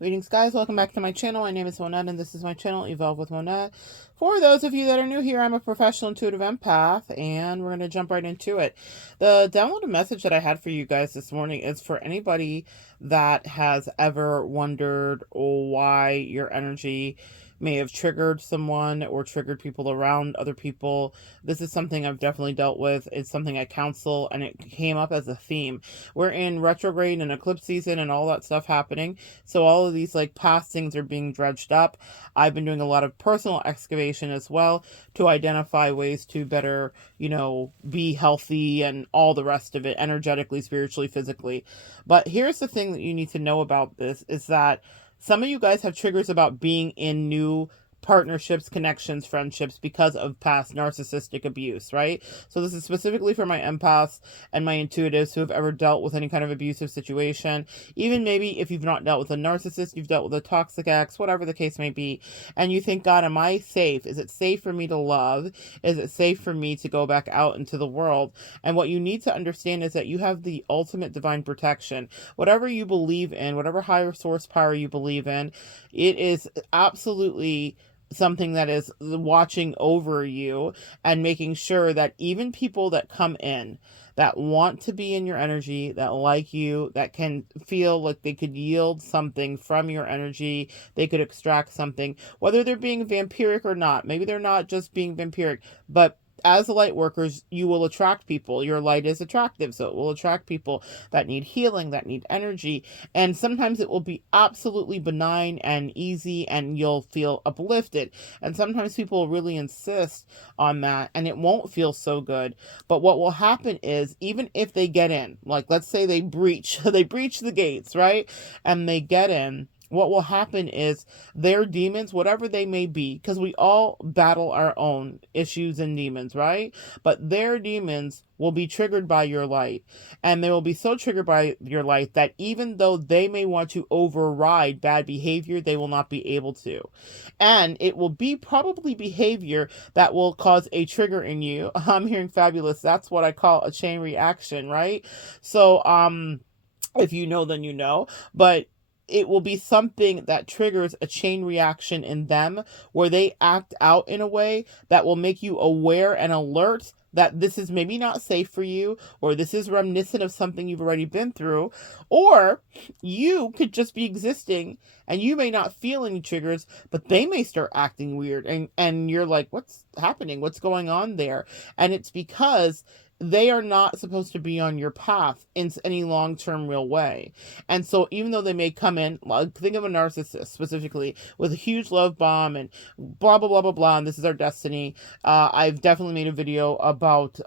Greetings, guys. Welcome back to my channel. My name is Monette, and this is my channel, Evolve with Monette. For those of you that are new here, I'm a professional intuitive empath, and we're going to jump right into it. The downloaded message that I had for you guys this morning is for anybody that has ever wondered why your energy may have triggered someone or triggered people around other people. This is something I've definitely dealt with. It's something I counsel, and it came up as a theme. We're in retrograde and eclipse season and all that stuff happening. So all of these like past things are being dredged up. I've been doing a lot of personal excavation as well to identify ways to better, be healthy and all the rest of it, energetically, spiritually, physically. But here's the thing that you need to know about this is that some of you guys have triggers about being in new partnerships, connections, friendships because of past narcissistic abuse, right? So this is specifically for my empaths and my intuitives who have ever dealt with any kind of abusive situation. Even maybe if you've not dealt with a narcissist, you've dealt with a toxic ex, whatever the case may be, and you think, God, am I safe? Is it safe for me to love? Is it safe for me to go back out into the world? And what you need to understand is that you have the ultimate divine protection. Whatever you believe in, whatever higher source power you believe in, it is absolutely something that is watching over you and making sure that even people that come in that want to be in your energy, that like you, that can feel like they could yield something from your energy, they could extract something, whether they're being vampiric or not. Maybe they're not just being vampiric, but as light workers, you will attract people. Your light is attractive, so it will attract people that need healing, that need energy. And sometimes it will be absolutely benign and easy, and you'll feel uplifted. And sometimes people really insist on that, and it won't feel so good. But what will happen is, even if they get in, like let's say they breach, they breach the gates, right? And they get in, what will happen is their demons, whatever they may be, because we all battle our own issues and demons, right? But their demons will be triggered by your light. And they will be so triggered by your light that even though they may want to override bad behavior, they will not be able to. And it will be probably behavior that will cause a trigger in you. I'm hearing fabulous. That's what I call a chain reaction, right? So, if you know, then you know. But it will be something that triggers a chain reaction in them where they act out in a way that will make you aware and alert that this is maybe not safe for you, or this is reminiscent of something you've already been through, or you could just be existing and you may not feel any triggers, but they may start acting weird, and you're like, what's happening? What's going on there? And it's because they are not supposed to be on your path in any long-term real way. And so even though they may come in, like think of a narcissist specifically with a huge love bomb and blah blah blah blah blah, and this is our destiny. I've definitely made a video about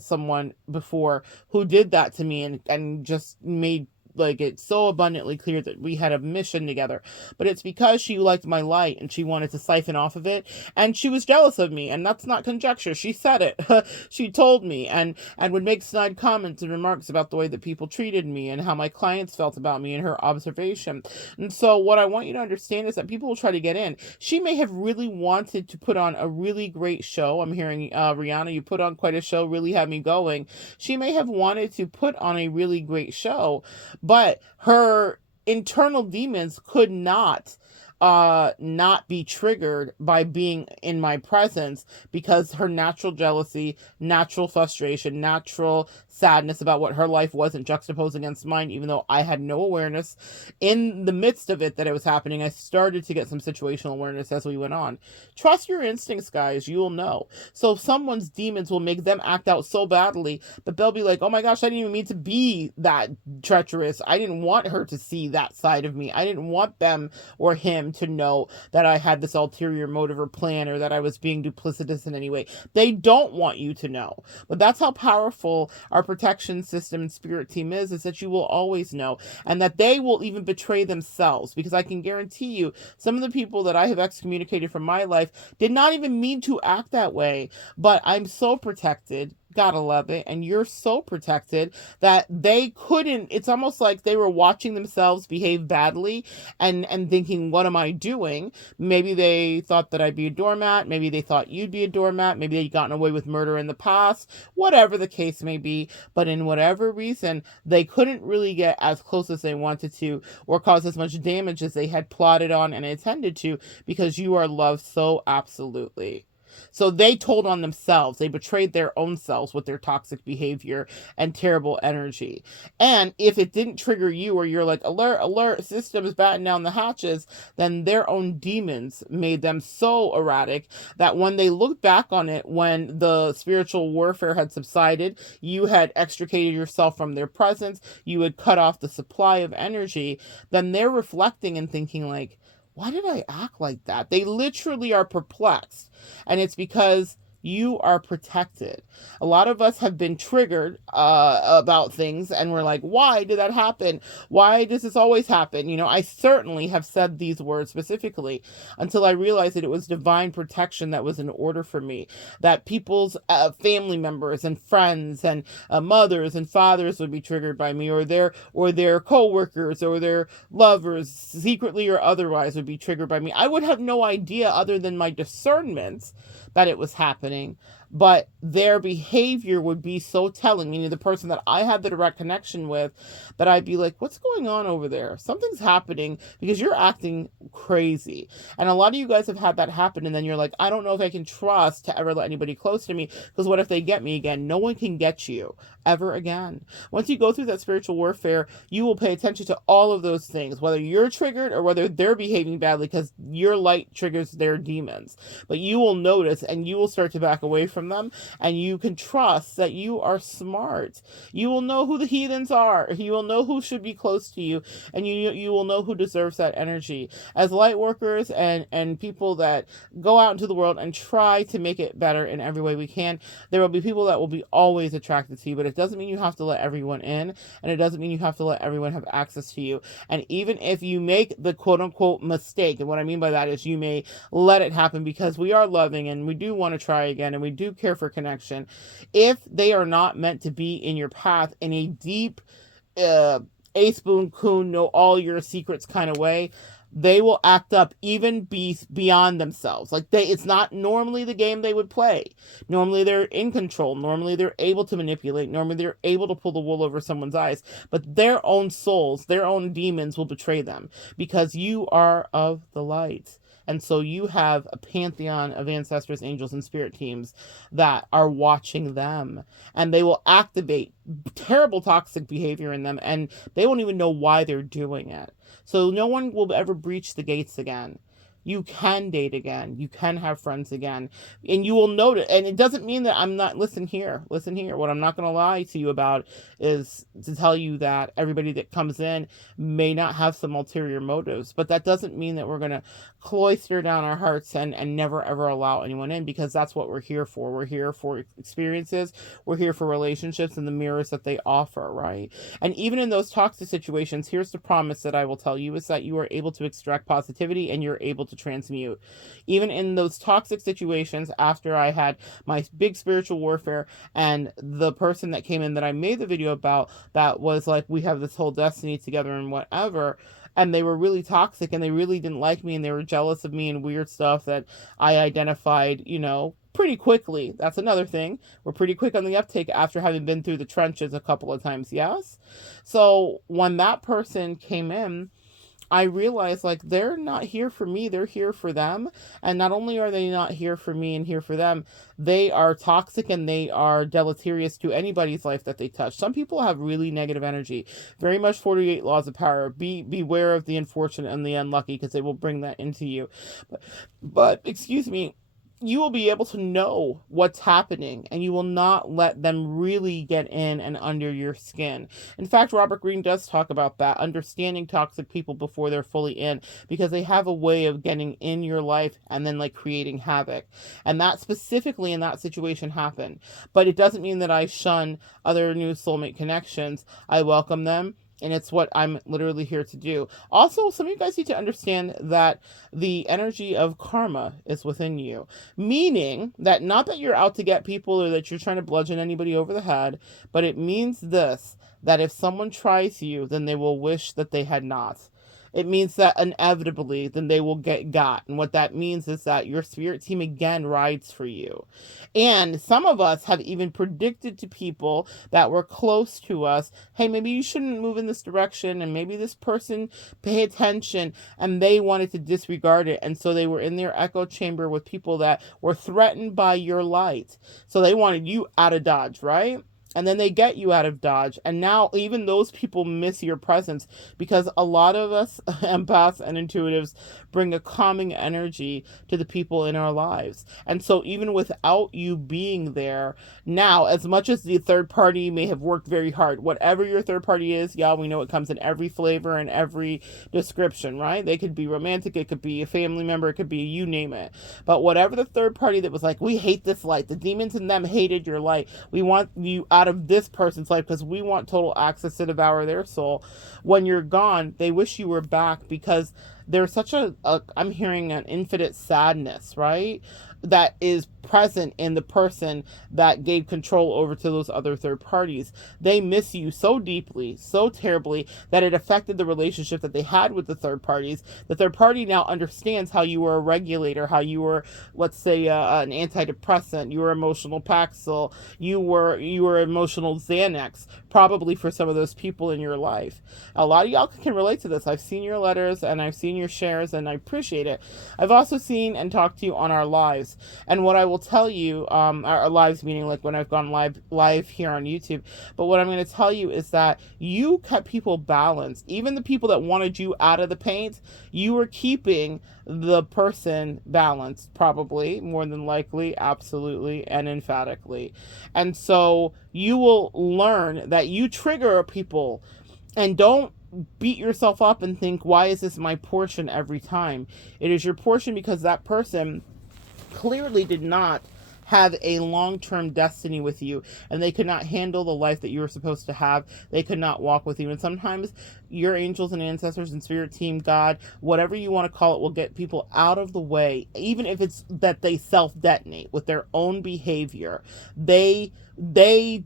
someone before who did that to me, and just made like it's so abundantly clear that we had a mission together. But it's because she liked my light and she wanted to siphon off of it, and she was jealous of me, and that's not conjecture. She said it. She told me, and would make snide comments and remarks about the way that people treated me and how my clients felt about me in her observation. And so what I want you to understand is that people will try to get in. She may have really wanted to put on a really great show. I'm hearing Rihanna, you put on quite a show, really had me going. She may have wanted to put on a really great show, but her internal demons could not be triggered by being in my presence, because her natural jealousy, natural frustration, natural sadness about what her life wasn't juxtaposed against mine, even though I had no awareness in the midst of it that it was happening. I started to get some situational awareness as we went on. Trust your instincts, guys. You will know. So someone's demons will make them act out so badly that they'll be like, oh my gosh, I didn't even mean to be that treacherous. I didn't want her to see that side of me. I didn't want them or him to know that I had this ulterior motive or plan, or that I was being duplicitous in any way. They don't want you to know. But that's how powerful our protection system and spirit team is that you will always know, and that they will even betray themselves, because I can guarantee you some of the people that I have excommunicated from my life did not even mean to act that way, but I'm so protected Gotta love it. And you're so protected that they couldn't, it's almost like they were watching themselves behave badly and thinking, what am I doing? Maybe they thought that I'd be a doormat. Maybe they thought you'd be a doormat. Maybe they'd gotten away with murder in the past, whatever the case may be. But in whatever reason, they couldn't really get as close as they wanted to or cause as much damage as they had plotted on and intended to, because you are loved so absolutely. So they told on themselves. They betrayed their own selves with their toxic behavior and terrible energy. And if it didn't trigger you, or you're like, alert, alert, system is batting down the hatches, then their own demons made them so erratic that when they looked back on it, when the spiritual warfare had subsided, you had extricated yourself from their presence, you had cut off the supply of energy, then they're reflecting and thinking like, why did I act like that? They literally are perplexed. And it's because you are protected. A lot of us have been triggered about things, and we're like, why did that happen? Why does this always happen? You know, I certainly have said these words specifically until I realized that it was divine protection that was in order for me, that people's family members and friends and mothers and fathers would be triggered by me, or their co-workers or their lovers, secretly or otherwise, would be triggered by me. I would have no idea other than my discernment that it was happening, but their behavior would be so telling, meaning the person that I had the direct connection with, that I'd be like, what's going on over there? Something's happening because you're acting crazy. And a lot of you guys have had that happen, and then you're like, I don't know if I can trust to ever let anybody close to me, because what if they get me again? No one can get you ever again. Once you go through that spiritual warfare, you will pay attention to all of those things, whether you're triggered or whether they're behaving badly, because your light triggers their demons. But you will notice, and you will start to back away from them, and you can trust that you are smart. You will know who the heathens are. You will know who should be close to you, and you will know who deserves that energy. As light workers and people that go out into the world and try to make it better in every way we can, there will be people that will be always attracted to you, but it doesn't mean you have to let everyone in, and it doesn't mean you have to let everyone have access to you. And even if you make the quote-unquote mistake, and what I mean by that is you may let it happen because we are loving and we do want to try again and we do care for connection, if they are not meant to be in your path in a deep ace boon coon know all your secrets kind of way, they will act up even beyond themselves. Like it's not normally the game they would play. Normally they're in control. Normally they're able to manipulate. Normally they're able to pull the wool over someone's eyes. But their own souls, their own demons will betray them because you are of the light. And so you have a pantheon of ancestors, angels, and spirit teams that are watching them. And they will activate terrible toxic behavior in them, and they won't even know why they're doing it. So no one will ever breach the gates again. You can date again. You can have friends again. And you will notice, and it doesn't mean that I'm not, listen here. What I'm not going to lie to you about is to tell you that everybody that comes in may not have some ulterior motives, but that doesn't mean that we're going to cloister down our hearts and never ever allow anyone in, because that's what we're here for. We're here for experiences. We're here for relationships and the mirrors that they offer, right? And even in those toxic situations, here's the promise that I will tell you, is that you are able to extract positivity and you're able to transmute. Even in those toxic situations, after I had my big spiritual warfare, and the person that came in that I made the video about, that was like, we have this whole destiny together and whatever, and they were really toxic and they really didn't like me and they were jealous of me and weird stuff that I identified, pretty quickly. That's another thing. We're pretty quick on the uptake after having been through the trenches a couple of times, yes? So when that person came in, I realized, like, they're not here for me, they're here for them. And not only are they not here for me and here for them, they are toxic and they are deleterious to anybody's life that they touch. Some people have really negative energy, very much 48 laws of power. Beware of the unfortunate and the unlucky, because they will bring that into you. But excuse me, you will be able to know what's happening, and you will not let them really get in and under your skin. In fact, Robert Greene does talk about that, understanding toxic people before they're fully in, because they have a way of getting in your life and then like creating havoc. And that specifically in that situation happened. But it doesn't mean that I shun other new soulmate connections. I welcome them. And it's what I'm literally here to do. Also, some of you guys need to understand that the energy of karma is within you, meaning that not that you're out to get people or that you're trying to bludgeon anybody over the head, but it means this, that if someone tries you, then they will wish that they had not. It means that inevitably then they will get got. And what that means is that your spirit team again rides for you. And some of us have even predicted to people that were close to us, hey, maybe you shouldn't move in this direction, and maybe this person pay attention, and they wanted to disregard it. And so they were in their echo chamber with people that were threatened by your light. So they wanted you out of Dodge, right? And then they get you out of Dodge. And now even those people miss your presence, because a lot of us empaths and intuitives bring a calming energy to the people in our lives. And so even without you being there, now, as much as the third party may have worked very hard, whatever your third party is, yeah, we know it comes in every flavor and every description, right? They could be romantic, it could be a family member, it could be you name it. But whatever the third party that was like, we hate this light, the demons in them hated your light, we want you out of this person's life because we want total access to devour their soul. When you're gone, they wish you were back, because there's such I'm hearing an infinite sadness, right? That is present in the person that gave control over to those other third parties. They miss you so deeply, so terribly, that it affected the relationship that they had with the third parties. The third party now understands how you were a regulator, how you were, let's say, an antidepressant, you were emotional Paxil, you were emotional Xanax, probably for some of those people in your life. A lot of y'all can relate to this. I've seen your letters and I've seen your shares, and I appreciate it. I've also seen and talked to you on our lives. And what I will tell you, our lives meaning like when I've gone live here on YouTube, but what I'm going to tell you is that you kept people balanced. Even the people that wanted you out of the paint, you were keeping the person balanced, probably, more than likely, absolutely, and emphatically. And so you will learn that you trigger people, and don't beat yourself up and think, why is this my portion every time? It is your portion because that person clearly did not have a long-term destiny with you, and they could not handle the life that you were supposed to have. They could not walk with you. And sometimes your angels and ancestors and spirit team, God, whatever you want to call it, will get people out of the way, even if it's that they self-detonate with their own behavior. They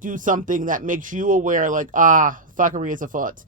do something that makes you aware, like, fuckery is afoot.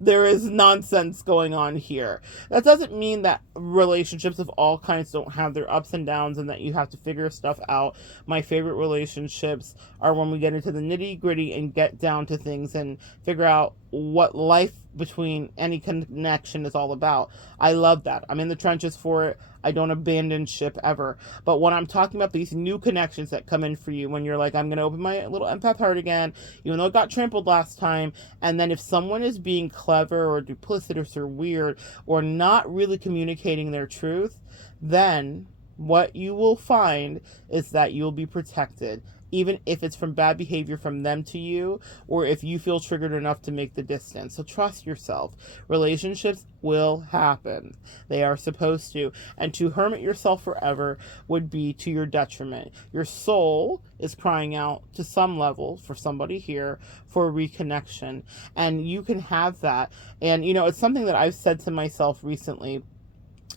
There is nonsense going on here. That doesn't mean that relationships of all kinds don't have their ups and downs and that you have to figure stuff out. My favorite relationships are when we get into the nitty gritty and get down to things and figure out what life between any connection is all about. I love that. I'm in the trenches for it. I don't abandon ship ever. But when I'm talking about these new connections that come in for you, when you're like, I'm going to open my little empath heart again, even though it got trampled last time, and then if someone is being clever or duplicitous or weird or not really communicating their truth, then what you will find is that you'll be protected, even if it's from bad behavior from them to you, or if you feel triggered enough to make the distance. So trust yourself. Relationships will happen. They are supposed to. And to hermit yourself forever would be to your detriment. Your soul is crying out to some level for somebody here for reconnection. And you can have that. And, it's something that I've said to myself recently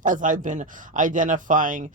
as I've been identifying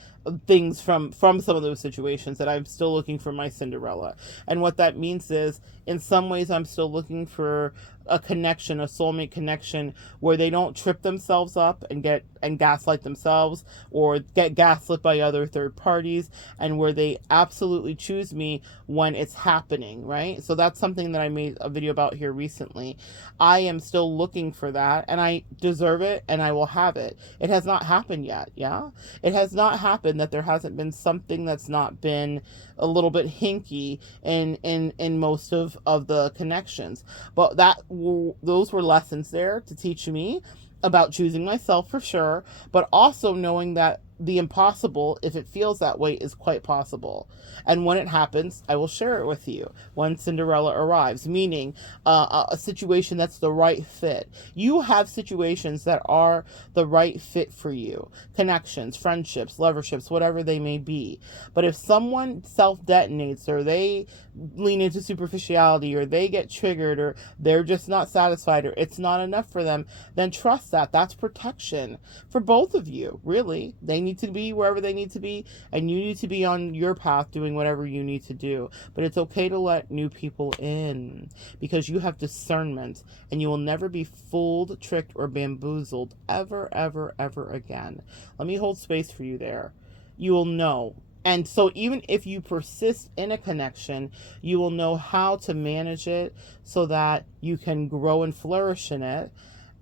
things from some of those situations, that I'm still looking for my Cinderella. And what that means is, in some ways, I'm still looking for a connection, a soulmate connection, where they don't trip themselves up and gaslight themselves or get gaslit by other third parties, and where they absolutely choose me when it's happening, right? So that's something that I made a video about here recently. I am still looking for that, and I deserve it, and I will have it. It has not happened yet, yeah? It has not happened that there hasn't been something that's not been a little bit hinky in most of the connections. But those were lessons there to teach me about choosing myself for sure, but also knowing that the impossible, if it feels that way, is quite possible. And when it happens, I will share it with you when Cinderella arrives, meaning a situation that's the right fit. You have situations that are the right fit for you. Connections, friendships, loverships, whatever they may be. But if someone self-detonates or they lean into superficiality, or they get triggered, or they're just not satisfied, or it's not enough for them, then trust that. That's protection for both of you, really. They need to be wherever they need to be, and you need to be on your path doing whatever you need to do. But it's okay to let new people in because you have discernment, and you will never be fooled, tricked, or bamboozled ever, ever, ever again. Let me hold space for you there. You will know. And so even if you persist in a connection, you will know how to manage it so that you can grow and flourish in it,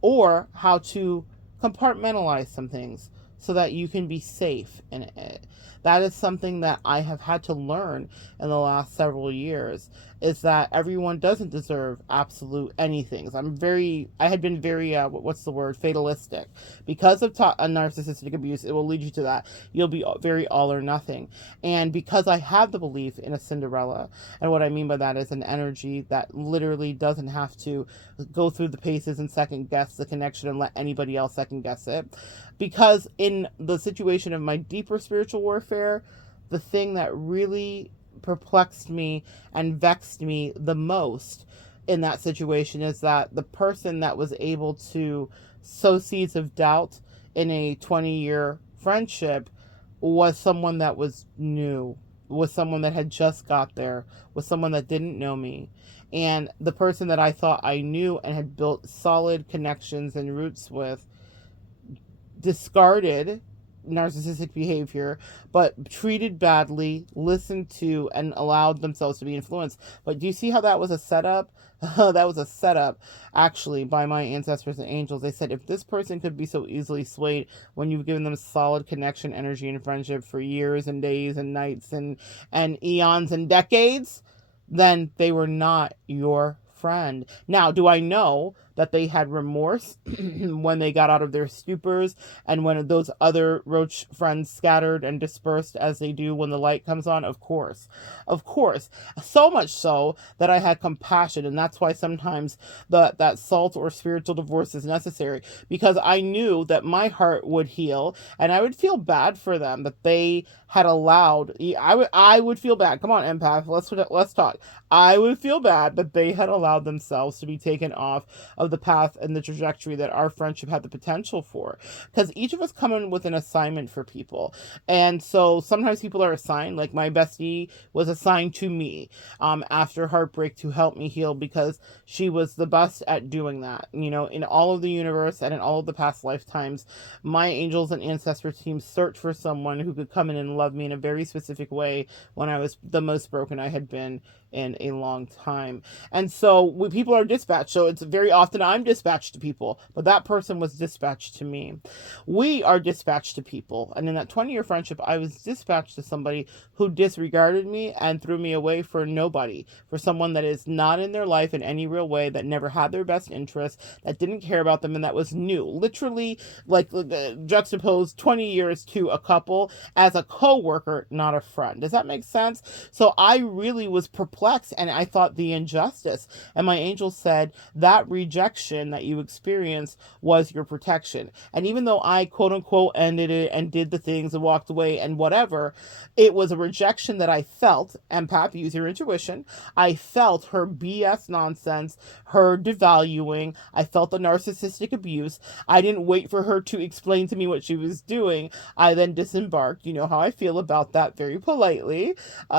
or how to compartmentalize some things so that you can be safe in it. That is something that I have had to learn in the last several years, is that everyone doesn't deserve absolute anything. I had been very, what's the word, fatalistic. Because of a narcissistic abuse, it will lead you to that. You'll be very all or nothing. And because I have the belief in a Cinderella, and what I mean by that is an energy that literally doesn't have to go through the paces and second guess the connection and let anybody else second guess it. Because in the situation of my deeper spiritual warfare, the thing that really perplexed me and vexed me the most in that situation is that the person that was able to sow seeds of doubt in a 20-year friendship was someone that was new, was someone that had just got there, was someone that didn't know me. And the person that I thought I knew and had built solid connections and roots with discarded narcissistic behavior, but treated badly, listened to, and allowed themselves to be influenced. But do you see how that was a setup? That was a setup, actually, by my ancestors and angels. They said, if this person could be so easily swayed when you've given them solid connection, energy, and friendship for years and days and nights and eons and decades, then they were not your friend. Now, do I know that they had remorse when they got out of their stupors and when those other roach friends scattered and dispersed as they do when the light comes on? Of course. Of course. So much so that I had compassion, and that's why sometimes that salt or spiritual divorce is necessary, because I knew that my heart would heal and I would feel bad for them that they had allowed. I would feel bad. Come on, empath. Let's talk. I would feel bad that they had allowed themselves to be taken off of the path and the trajectory that our friendship had the potential for. Because each of us come in with an assignment for people. And so sometimes people are assigned, like my bestie was assigned to me after heartbreak to help me heal, because she was the best at doing that. You know, in all of the universe and in all of the past lifetimes, my angels and ancestor teams searched for someone who could come in and love me in a very specific way when I was the most broken I had been in a long time. And so when people are dispatched, so it's very often I'm dispatched to people, but that person was dispatched to me. We are dispatched to people. And in that 20-year friendship, I was dispatched to somebody who disregarded me and threw me away for nobody, for someone that is not in their life in any real way, that never had their best interests, that didn't care about them, and that was new. Literally, like, juxtaposed 20 years to a couple as a co-worker, not a friend. Does that make sense? So I really was perplexed, and I thought the injustice. And my angel said that rejection that you experienced was your protection. And even though I quote unquote ended it and did the things and walked away and whatever, it was a rejection that I felt. Empath, use your intuition. I felt her BS nonsense, her devaluing. I felt the narcissistic abuse. I didn't wait for her to explain to me what she was doing. I then disembarked. You know how I feel about that, very politely.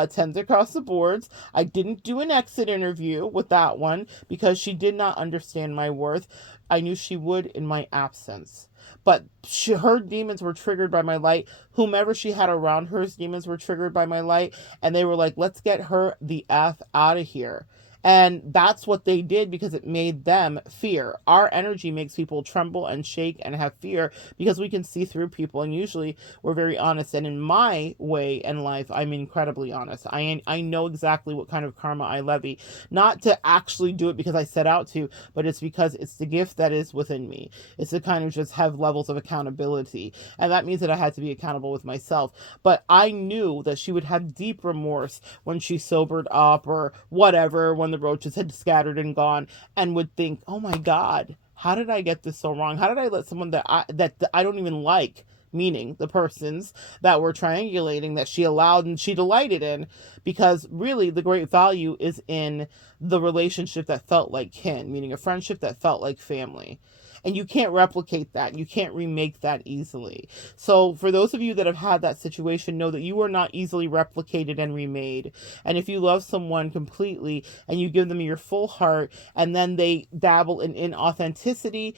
Tends across the boards. I didn't do an exit interview with that one because she did not understand my worth. I knew she would in my absence. But her demons were triggered by my light. Whomever she had around her's demons were triggered by my light. And they were like, let's get her the F out of here. And that's what they did because it made them fear. Our energy makes people tremble and shake and have fear because we can see through people. And usually we're very honest. And in my way in life, I'm incredibly honest. I know exactly what kind of karma I levy. Not to actually do it because I set out to, but it's because it's the gift that is within me. It's to kind of just have levels of accountability. And that means that I had to be accountable with myself. But I knew that she would have deep remorse when she sobered up or whatever, when the roaches had scattered and gone, and would think, oh my God, how did I get this so wrong? How did I let someone that I don't even like meaning the persons that were triangulating, that she allowed and she delighted in, because really the great value is in the relationship that felt like kin, meaning a friendship that felt like family. And you can't replicate that. You can't remake that easily. So for those of you that have had that situation, know that you are not easily replicated and remade. And if you love someone completely and you give them your full heart, and then they dabble in inauthenticity,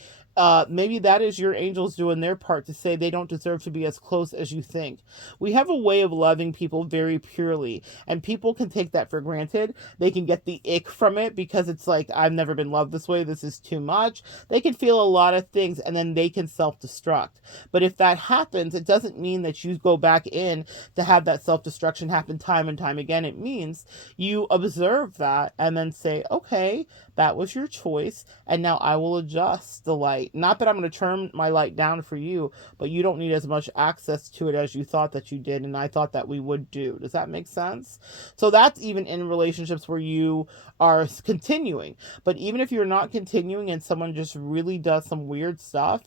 maybe that is your angels doing their part to say they don't deserve to be as close as you think. We have a way of loving people very purely, and people can take that for granted. They can get the ick from it because it's like, I've never been loved this way. This is too much. They can feel a lot of things, and then they can self-destruct. But if that happens, it doesn't mean that you go back in to have that self-destruction happen time and time again. It means you observe that and then say, okay, that was your choice, and now I will adjust the light. Not that I'm going to turn my light down for you, but you don't need as much access to it as you thought that you did, and I thought that we would do. Does that make sense? So that's even in relationships where you are continuing. But even if you're not continuing and someone just really does some weird stuff,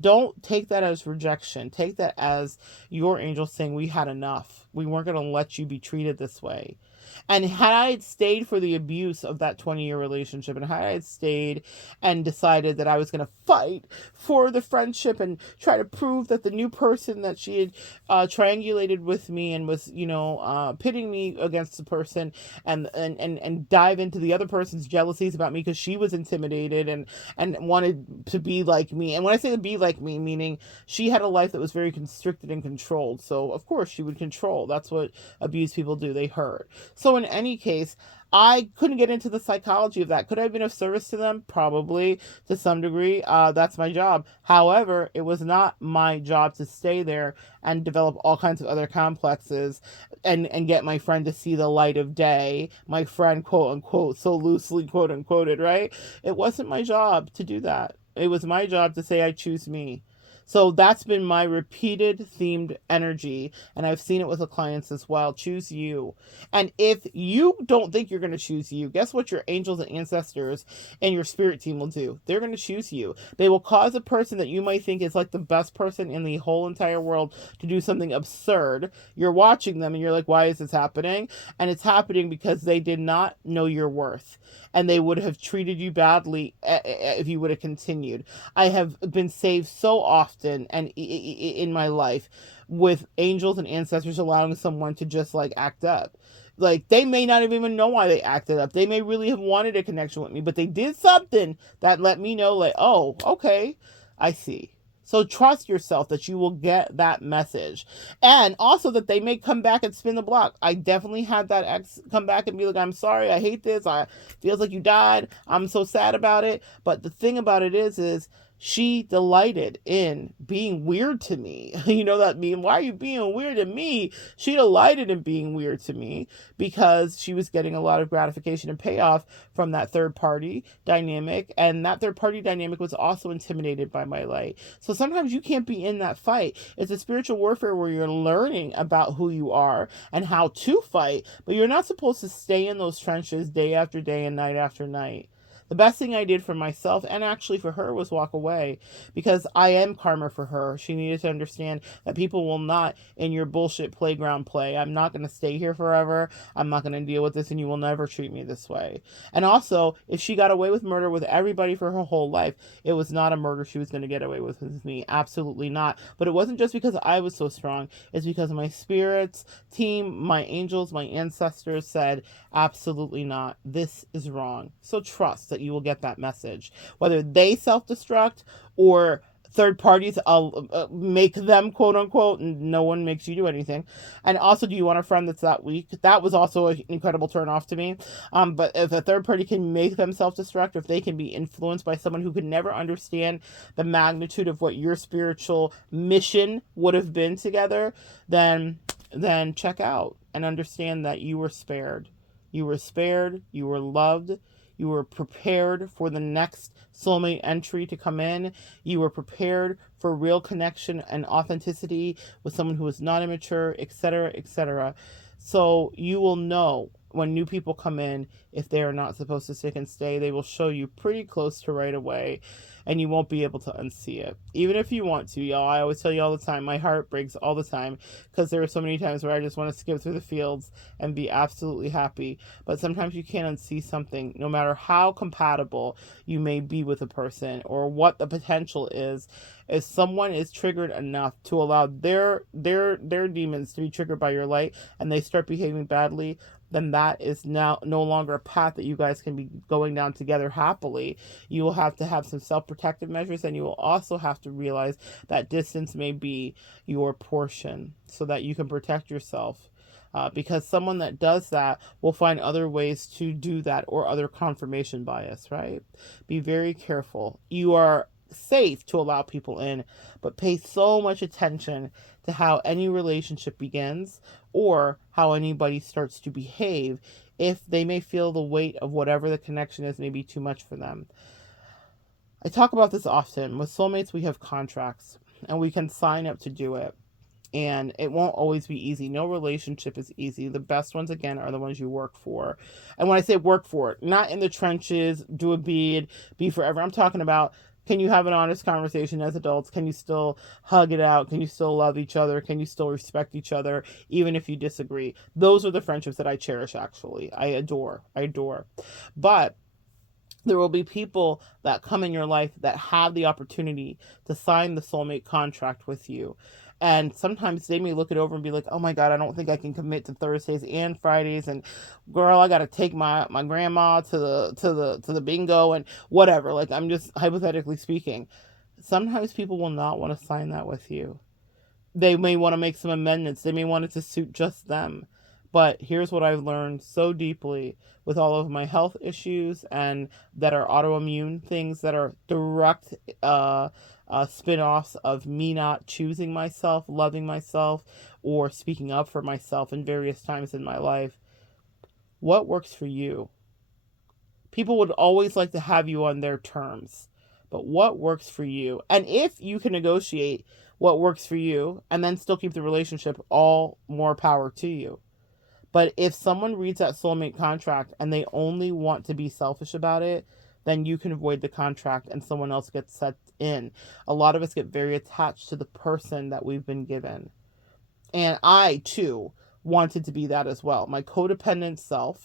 don't take that as rejection. Take that as your angel saying, we had enough. We weren't going to let you be treated this way. And had I had stayed for the abuse of that 20-year relationship, and had I had stayed and decided that I was going to fight for the friendship and try to prove that the new person that she had triangulated with me and was, pitting me against the person, and dive into the other person's jealousies about me because she was intimidated and wanted to be like me. And when I say to be like me, meaning she had a life that was very constricted and controlled. So of course she would control. That's what abused people do. They hurt. So in any case, I couldn't get into the psychology of that. Could I have been of service to them? Probably, to some degree. That's my job. However, it was not my job to stay there and develop all kinds of other complexes and get my friend to see the light of day. My friend, quote unquote, so loosely quote unquoted, right? It wasn't my job to do that. It was my job to say, I choose me. So that's been my repeated themed energy. And I've seen it with the clients as well. Choose you. And if you don't think you're going to choose you, guess what your angels and ancestors and your spirit team will do? They're going to choose you. They will cause a person that you might think is like the best person in the whole entire world to do something absurd. You're watching them and you're like, why is this happening? And it's happening because they did not know your worth. And they would have treated you badly if you would have continued. I have been saved so often and in my life with angels and ancestors allowing someone to just like act up. Like, they may not even know why they acted up. They may really have wanted a connection with me, but they did something that let me know, like, oh, okay, I see. So trust yourself that you will get that message. And also that they may come back and spin the block. I definitely had that ex come back and be like, I'm sorry, I hate this. Feels like you died. I'm so sad about it. But the thing about it is she delighted in being weird to me. You know that meme? Why are you being weird to me? She delighted in being weird to me because she was getting a lot of gratification and payoff from that third party dynamic. And that third party dynamic was also intimidated by my light. So sometimes you can't be in that fight. It's a spiritual warfare where you're learning about who you are and how to fight, but you're not supposed to stay in those trenches day after day and night after night. The best thing I did for myself and actually for her was walk away, because I am karma for her. She needed to understand that people will not in your bullshit playground play. I'm not going to stay here forever. I'm not going to deal with this, and you will never treat me this way. And also, if she got away with murder with everybody for her whole life, it was not a murder she was going to get away with me. Absolutely not. But it wasn't just because I was so strong. It's because my spirits, team, my angels, my ancestors said, absolutely not. This is wrong. So trust that you will get that message. Whether they self-destruct or third parties, I'll make them, quote unquote, and no one makes you do anything. And also, do you want a friend that's that weak? That was also an incredible turn off to me. But if a third party can make them self-destruct, if they can be influenced by someone who could never understand the magnitude of what your spiritual mission would have been together, then check out and understand that you were spared. You were spared, you were loved, you were prepared for the next soulmate entry to come in. You were prepared for real connection and authenticity with someone who is not immature, etc., etc. So you will know when new people come in, if they are not supposed to stick and stay, they will show you pretty close to right away, and you won't be able to unsee it. Even if you want to, y'all. I always tell you all the time, my heart breaks all the time because there are so many times where I just want to skip through the fields and be absolutely happy. But sometimes you can't unsee something, no matter how compatible you may be with a person or what the potential is. If someone is triggered enough to allow their demons to be triggered by your light and they start behaving badly, then that is now no longer a path that you guys can be going down together happily. You will have to have some self-protective measures, and you will also have to realize that distance may be your portion so that you can protect yourself. Because someone that does that will find other ways to do that, or other confirmation bias, right? Be very careful. You are safe to allow people in, but pay so much attention to how any relationship begins or how anybody starts to behave, if they may feel the weight of whatever the connection is may be too much for them. I talk about this often. With soulmates, we have contracts and we can sign up to do it. And it won't always be easy. No relationship is easy. The best ones, again, are the ones you work for. And when I say work for it, not in the trenches, do a bead, be forever. I'm talking about, can you have an honest conversation as adults? Can you still hug it out? Can you still love each other? Can you still respect each other, even if you disagree? Those are the friendships that I cherish, actually. I adore. But there will be people that come in your life that have the opportunity to sign the soulmate contract with you. And sometimes they may look it over and be like, oh my God, I don't think I can commit to Thursdays and Fridays. And girl, I got to take my grandma to the bingo and whatever. Like, I'm just hypothetically speaking. Sometimes people will not want to sign that with you. They may want to make some amendments. They may want it to suit just them. But here's what I've learned so deeply with all of my health issues, and that are autoimmune things that are direct spin-offs of me not choosing myself, loving myself, or speaking up for myself in various times in my life. What works for you? People would always like to have you on their terms, but what works for you? And if you can negotiate what works for you and then still keep the relationship, all more power to you. But if someone reads that soulmate contract and they only want to be selfish about it, then you can void the contract and someone else gets set in. A lot of us get very attached to the person that we've been given. And I, too, wanted to be that as well. My codependent self,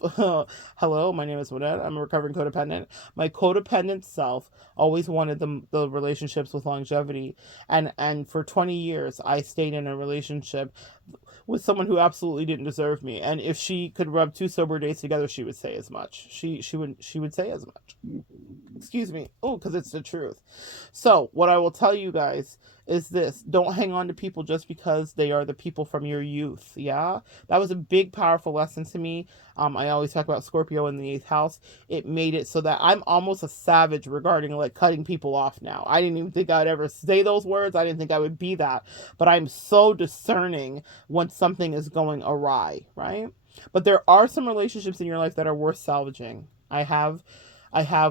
hello, my name is Winette, I'm a recovering codependent. My codependent self always wanted the relationships with longevity. And for 20 years, I stayed in a relationship with someone who absolutely didn't deserve me. And if she could rub 2 sober days together, she would say as much. She would say as much. Excuse me. Oh, because it's the truth. So what I will tell you guys is this: don't hang on to people just because they are the people from your youth. Yeah, that was a big, powerful lesson to me. I always talk about Scorpio in the 8th house. It made it so that I'm almost a savage regarding like cutting people off now. I didn't even think I'd ever say those words. I didn't think I would be that, but I'm so discerning when something is going awry, right? But there are some relationships in your life that are worth salvaging. I have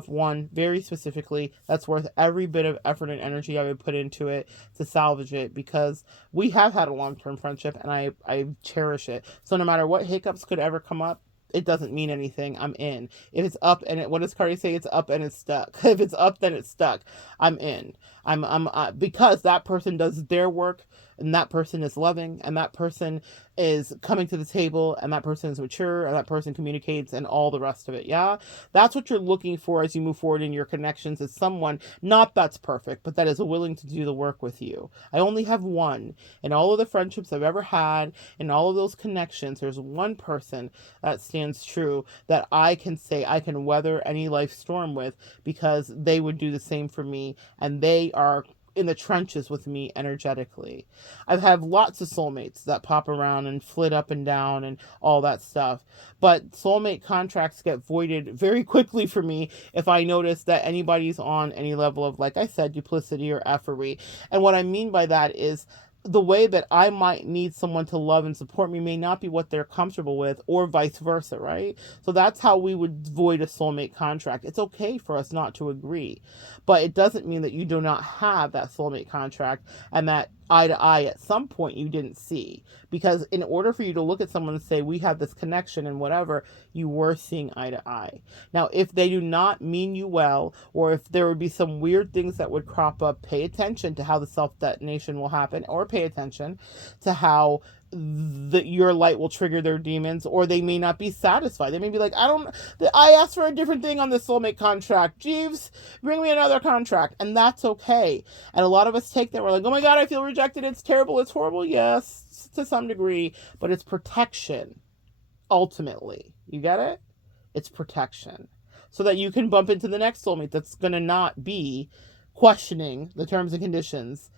one very specifically that's worth every bit of effort and energy I would put into it to salvage it, because we have had a long-term friendship and I cherish it. So no matter what hiccups could ever come up, it doesn't mean anything. I'm in. If it's up and what does Cardi say? It's up and it's stuck. If it's up, then it's stuck. I'm in. I'm because that person does their work, and that person is loving, and that person is coming to the table, and that person is mature, and that person communicates, and all the rest of it. Yeah, that's what you're looking for as you move forward in your connections, is someone not that's perfect, but that is willing to do the work with you. I only have one in all of the friendships I've ever had, in all of those connections. There's one person that stands true that I can say I can weather any life storm with, because they would do the same for me, and they are in the trenches with me energetically. I've had lots of soulmates that pop around and flit up and down and all that stuff. But soulmate contracts get voided very quickly for me if I notice that anybody's on any level of, like I said, duplicity or effery. And what I mean by that is the way that I might need someone to love and support me may not be what they're comfortable with, or vice versa, right? So that's how we would void a soulmate contract. It's okay for us not to agree, but it doesn't mean that you do not have that soulmate contract and that eye to eye at some point you didn't see. Because in order for you to look at someone and say, we have this connection and whatever, you were seeing eye to eye. Now, if they do not mean you well, or if there would be some weird things that would crop up, pay attention to how the self detonation will happen, or pay attention to how your light will trigger their demons, or they may not be satisfied. They may be like, I asked for a different thing on this soulmate contract. Jeeves, bring me another contract. And that's okay. And a lot of us take that. We're like, oh my God, I feel rejected. It's terrible. It's horrible. Yes, to some degree, but it's protection. Ultimately, you get it? It's protection. So that you can bump into the next soulmate that's going to not be questioning the terms and conditions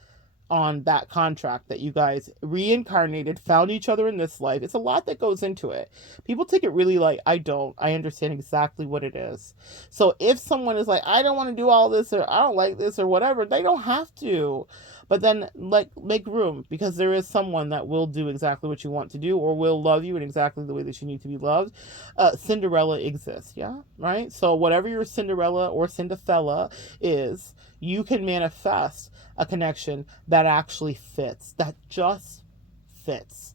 on that contract that you guys reincarnated, found each other in this life. It's a lot that goes into it. People take it really like, I understand exactly what it is. So if someone is like, I don't want to do all this, or I don't like this, or whatever, they don't have to. But then, like, make room, because there is someone that will do exactly what you want to do, or will love you in exactly the way that you need to be loved. Cinderella exists, yeah? Right? So whatever your Cinderella or Cinderfella is, you can manifest a connection that actually fits, that just fits.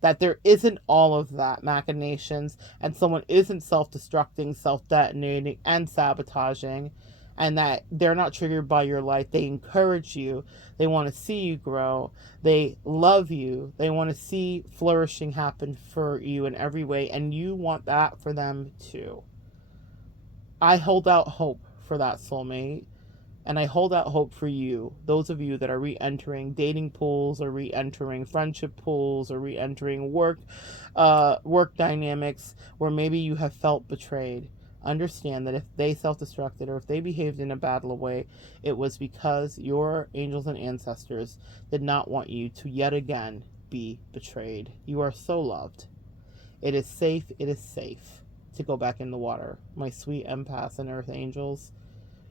That there isn't all of that machinations, and someone isn't self-destructing, self-detonating, and sabotaging, and that they're not triggered by your light. They encourage you. They want to see you grow. They love you. They want to see flourishing happen for you in every way, and you want that for them too. I hold out hope for that soulmate. And I hold out hope for you, those of you that are re-entering dating pools, or re-entering friendship pools, or re-entering work dynamics where maybe you have felt betrayed. Understand that if they self-destructed, or if they behaved in a bad way, it was because your angels and ancestors did not want you to yet again be betrayed. You are so loved. It is safe to go back in the water. My sweet empaths and earth angels,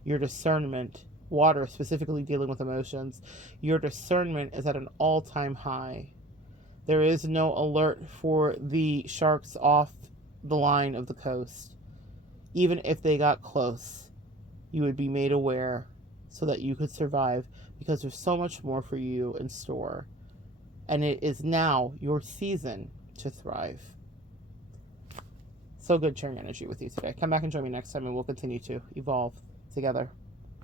your discernment, water specifically dealing with emotions, your discernment is at an all-time high. There is no alert for the sharks off the line of the coast. Even if they got close, you would be made aware so that you could survive, because there's so much more for you in store. And it is now your season to thrive. So good sharing energy with you today. Come back and join me next time, and we'll continue to evolve together.